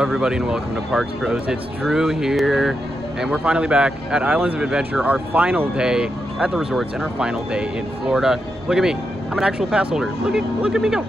everybody and welcome to Parks Bros. It's Drew here and we're finally back at Islands of Adventure, our final day at the resorts and our final day in Florida. Look at me, I'm an actual pass holder. Look at me go.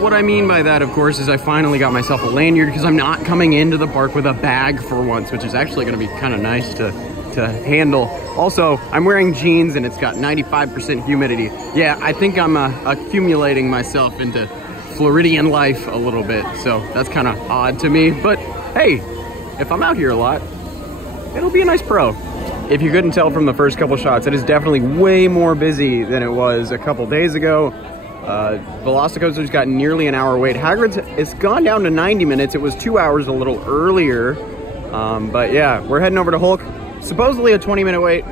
What I mean by that, of course, is I finally got myself a lanyard because I'm not coming into the park with a bag for once, which is actually going to be kind of nice to handle. Also, I'm wearing jeans and it's got 95% humidity. Yeah, I think I'm accumulating myself into Floridian life a little bit, so that's kind of odd to me. But hey, if I'm out here a lot, it'll be a nice pro. If you couldn't tell from the first couple shots, it is definitely way more busy than it was a couple days ago. VelociCoaster's got nearly an hour wait. Hagrid's, it's gone down to 90 minutes. It was 2 hours a little earlier. But yeah, we're heading over to Hulk. Supposedly a 20-minute wait.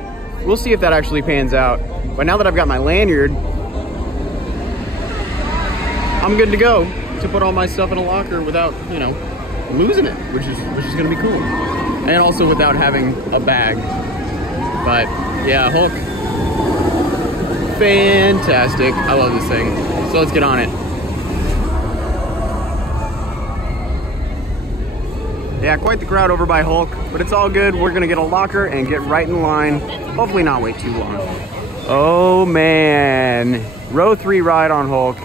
We'll see if that actually pans out. But now that I've got my lanyard, I'm good to go to put all my stuff in a locker without, you know, losing it, which is gonna be cool. And also without having a bag. But yeah, Hulk. Fantastic. I love this thing. So let's get on it. Yeah, quite the crowd over by Hulk, but it's all good. We're gonna get a locker and get right in line. Hopefully not wait too long. Oh man. Row 3 ride on Hulk.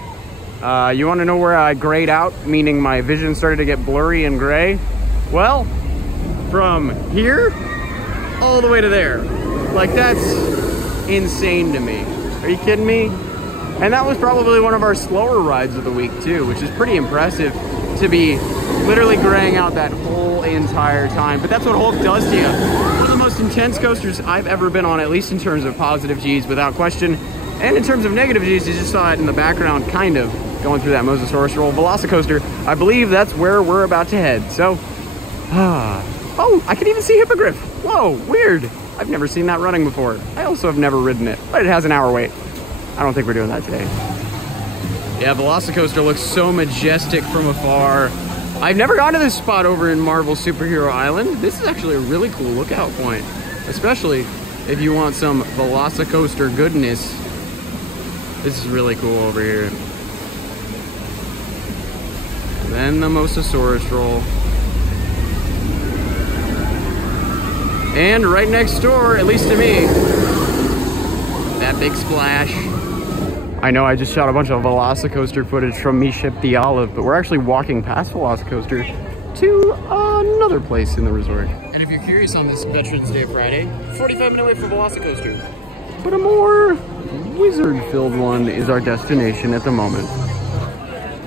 You wanna know where I grayed out, meaning my vision started to get blurry and gray? Well, from here all the way to there. Like, that's insane to me. Are you kidding me? And that was probably one of our slower rides of the week too, which is pretty impressive to be literally graying out that whole entire time. But that's what Hulk does to you. One of the most intense coasters I've ever been on, at least in terms of positive G's without question. And in terms of negative G's, you just saw it in the background kind of going through that Motosaurus roll. VelociCoaster, I believe that's where we're about to head. So, oh, I can even see Hippogriff. Whoa, weird. I've never seen that running before. I also have never ridden it, but it has an hour wait. I don't think we're doing that today. Yeah, VelociCoaster looks so majestic from afar. I've never gone to this spot over in Marvel Superhero Island. This is actually a really cool lookout point, especially if you want some VelociCoaster goodness. This is really cool over here. And then the Motosaurus roll. And right next door, at least to me, that big splash. I know I just shot a bunch of VelociCoaster footage from Me Ship the Olive, but we're actually walking past VelociCoaster to another place in the resort. And if you're curious on this Veterans Day Friday, 45-minute wait for VelociCoaster. But a more wizard-filled one is our destination at the moment.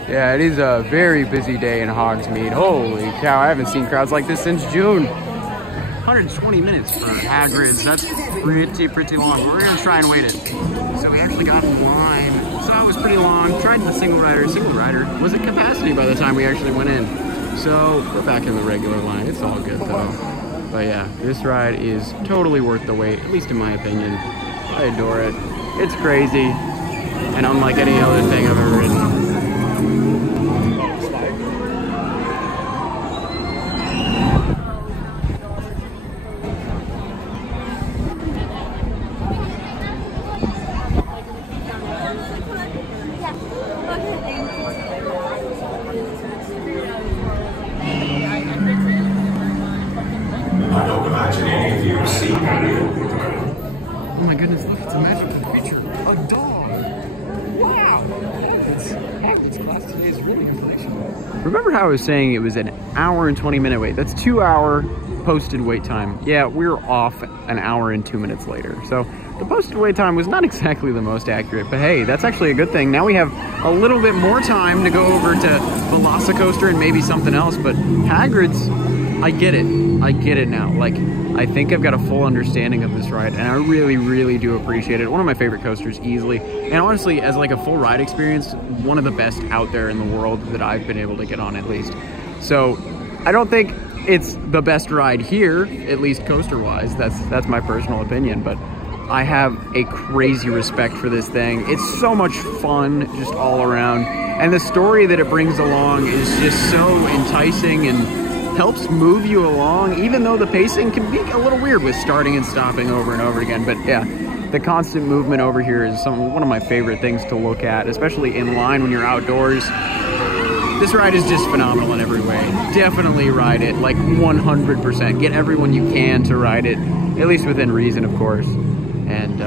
Yeah, it is a very busy day in Hogsmeade. Holy cow, I haven't seen crowds like this since June. 120 minutes for Hagrid's. That's pretty long. But we're gonna try and wait it. So we actually got in line. So it was pretty long. Tried the single rider. Single rider was at capacity by the time we actually went in. So we're back in the regular line. It's all good though. But yeah, this ride is totally worth the wait, at least in my opinion. I adore it. It's crazy and unlike any other thing I've ever ridden. Oh my goodness, look, it's a magical creature. A dog. Wow. Hagrid's class today is really inflation. Remember how I was saying it was an hour and 20-minute wait? That's 2 hour posted wait time. Yeah, we're off an hour and 2 minutes later. So the posted wait time was not exactly the most accurate, but hey, that's actually a good thing. Now we have a little bit more time to go over to VelociCoaster and maybe something else, but Hagrid's, I get it. I get it now. Like, I think I've got a full understanding of this ride, and I really, really do appreciate it. One of my favorite coasters, easily. And honestly, as like a full ride experience, one of the best out there in the world that I've been able to get on, at least. So I don't think it's the best ride here, at least coaster-wise. That's my personal opinion, but I have a crazy respect for this thing. It's so much fun just all around. And the story that it brings along is just so enticing and helps move you along, even though the pacing can be a little weird with starting and stopping over and over again. But yeah, the constant movement over here is one of my favorite things to look at, especially in line when you're outdoors. This ride is just phenomenal in every way. Definitely ride it, like 100%. Get everyone you can to ride it, at least within reason, of course. And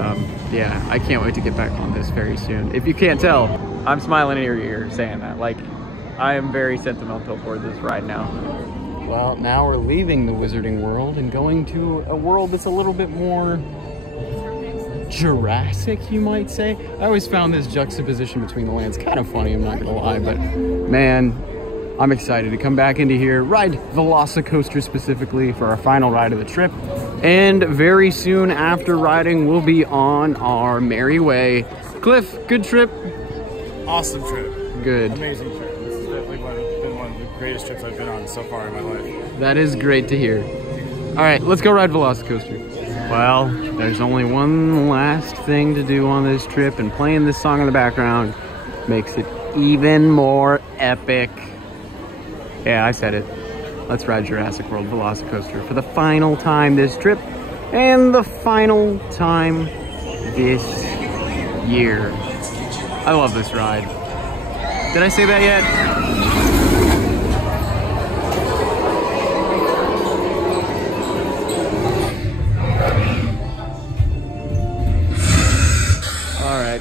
yeah, I can't wait to get back on this very soon. If you can't tell, I'm smiling ear to ear saying that. Like, I am very sentimental for this ride now. Well, now we're leaving the Wizarding World and going to a world that's a little bit more Jurassic, you might say. I always found this juxtaposition between the lands kind of funny, I'm not gonna lie, but man, I'm excited to come back into here, ride VelociCoaster specifically for our final ride of the trip, and very soon after riding, we'll be on our merry way. Cliff, good trip? Awesome trip. Good. Amazing trip. This is definitely been one of the greatest trips I've been on so far in my life. That is great to hear. All right, let's go ride VelociCoaster. Well, there's only one last thing to do on this trip, and playing this song in the background makes it even more epic. Yeah, I said it. Let's ride Jurassic World VelociCoaster for the final time this trip, and the final time this year. I love this ride. Did I say that yet?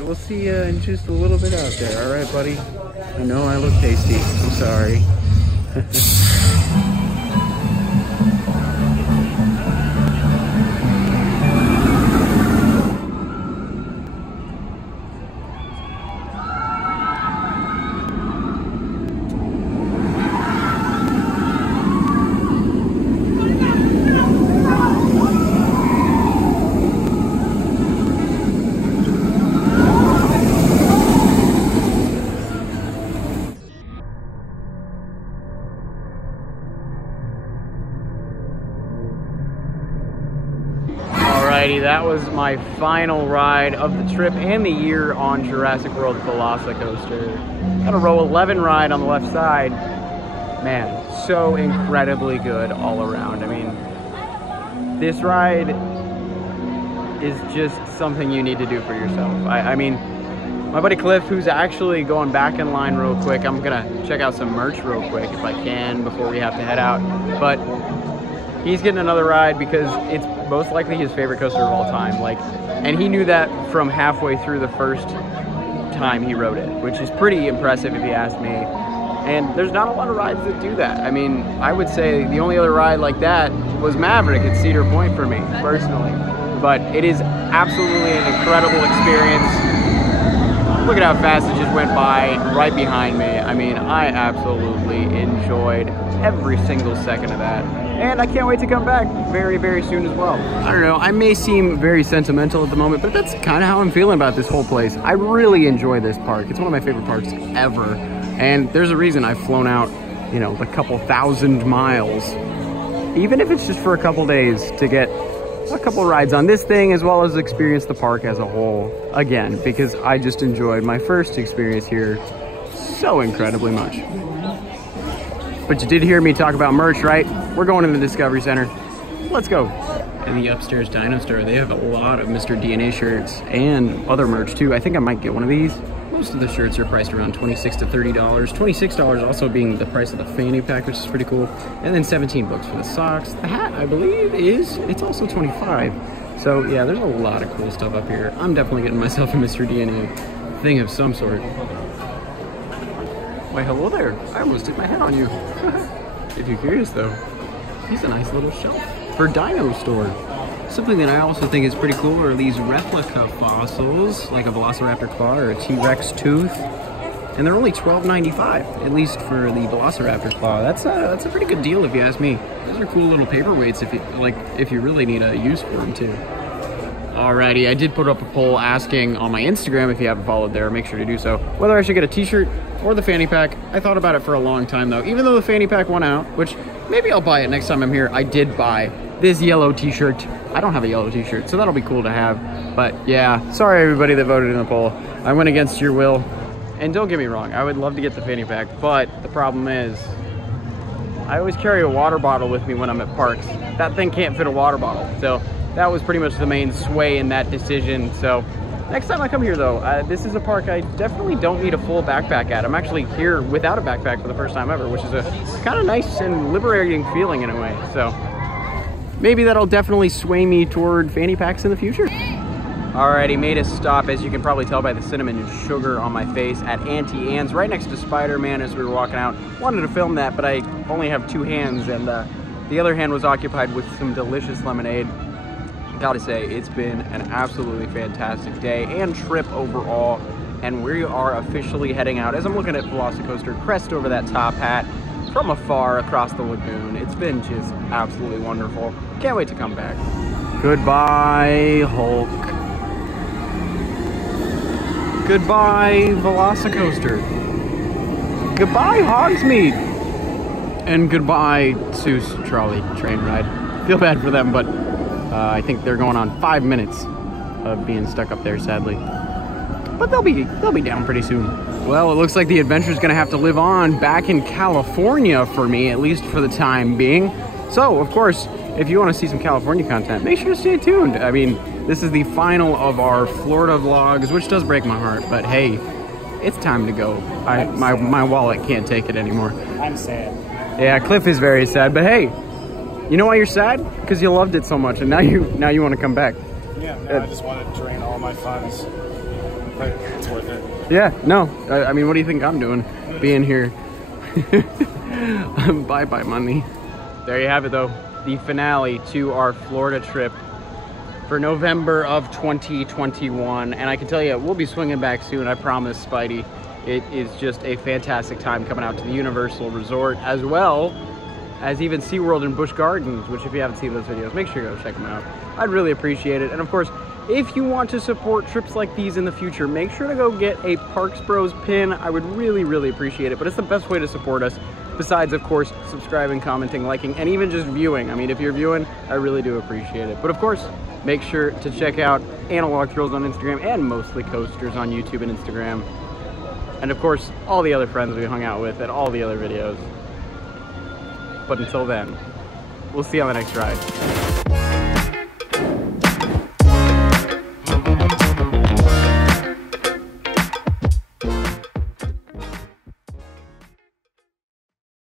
We'll see you in just a little bit out there. All right, buddy? I know I look tasty. I'm sorry. That was my final ride of the trip and the year on Jurassic World VelociCoaster. Got a row 11 ride on the left side. Man, so incredibly good all around. I mean, this ride is just something you need to do for yourself. I mean, my buddy Cliff, who's actually going back in line real quick, I'm gonna check out some merch real quick if I can before we have to head out. But he's getting another ride because it's most likely his favorite coaster of all time. Like, and he knew that from halfway through the first time he rode it, which is pretty impressive if you ask me. And there's not a lot of rides that do that. I mean, I would say the only other ride like that was Maverick at Cedar Point for me, personally. But it is absolutely an incredible experience. Look at how fast it just went by right behind me. I mean, I absolutely enjoyed every single second of that. And I can't wait to come back very, very soon as well. I don't know, I may seem very sentimental at the moment, but that's kind of how I'm feeling about this whole place. I really enjoy this park. It's one of my favorite parks ever. And there's a reason I've flown out, you know, a couple thousand miles, even if it's just for a couple days, to get a couple rides on this thing, as well as experience the park as a whole again, because I just enjoyed my first experience here so incredibly much. But you did hear me talk about merch, right? We're going to the Discovery Center. Let's go. In the upstairs Dino Store, they have a lot of Mr. DNA shirts and other merch too. I think I might get one of these. Most of the shirts are priced around $26 to $30. $26 also being the price of the fanny pack, which is pretty cool. And then 17 bucks for the socks. The hat, I believe, it's also 25. So yeah, there's a lot of cool stuff up here. I'm definitely getting myself a Mr. DNA thing of some sort. Why, hello there. I almost did my head on you. If you're curious though, he's a nice little shelf for Dino Store. Something that I also think is pretty cool are these replica fossils, like a Velociraptor claw or a T-Rex tooth. And they're only $12.95, at least for the Velociraptor claw. That's a pretty good deal if you ask me. Those are cool little paperweights if you really need a use for them too. Alrighty, I did put up a poll asking on my Instagram, if you haven't followed there, make sure to do so, whether I should get a t-shirt or the fanny pack. I thought about it for a long time though. Even though the fanny pack went out, which maybe I'll buy it next time I'm here, I did buy this yellow t-shirt. I don't have a yellow t-shirt, so that'll be cool to have. But yeah, sorry everybody that voted in the poll. I went against your will. And don't get me wrong, I would love to get the fanny pack, but the problem is, I always carry a water bottle with me when I'm at parks. That thing can't fit a water bottle, so that was pretty much the main sway in that decision. So next time I come here though, this is a park I definitely don't need a full backpack at. I'm actually here without a backpack for the first time ever, which is a kind of nice and liberating feeling in a way. So maybe that'll definitely sway me toward fanny packs in the future. Alrighty, made a stop, as you can probably tell by the cinnamon and sugar on my face, at Auntie Anne's, right next to Spider-Man as we were walking out. Wanted to film that, but I only have two hands, and the other hand was occupied with some delicious lemonade. Gotta say, it's been an absolutely fantastic day and trip overall, and we are officially heading out. As I'm looking at VelociCoaster crest over that top hat from afar across the lagoon, it's been just absolutely wonderful. Can't wait to come back. Goodbye, Hulk. Goodbye, VelociCoaster. Goodbye, Hogsmeade. And goodbye, Seuss trolley train ride. Feel bad for them, but I think they're going on 5 minutes of being stuck up there, sadly. But they'll be down pretty soon. Well, it looks like the adventure's gonna have to live on back in California for me, at least for the time being. So, of course, if you want to see some California content, make sure to stay tuned. I mean, this is the final of our Florida vlogs, which does break my heart, but hey, it's time to go. My wallet can't take it anymore. I'm sad. Yeah, Cliff is very sad, but hey, you know why you're sad? Because you loved it so much, and now you want to come back. Yeah, I just want to drain all my funds. But it's worth it. Yeah, no, I mean, what do you think I'm doing being here? Bye-bye money. There you have it though, the finale to our Florida trip for November of 2021. And I can tell you, we'll be swinging back soon, I promise, Spidey. It is just a fantastic time coming out to the Universal Resort, as well as even SeaWorld and Busch Gardens, which if you haven't seen those videos, make sure you go check them out. I'd really appreciate it. And of course, if you want to support trips like these in the future, make sure to go get a Parks Bros pin. I would really, really appreciate it, but it's the best way to support us. Besides, of course, subscribing, commenting, liking, and even just viewing. I mean, if you're viewing, I really do appreciate it. But of course, make sure to check out Analog Thrills on Instagram and Mostly Coasters on YouTube and Instagram. And of course, all the other friends we hung out with at all the other videos. But until then, we'll see you on the next ride.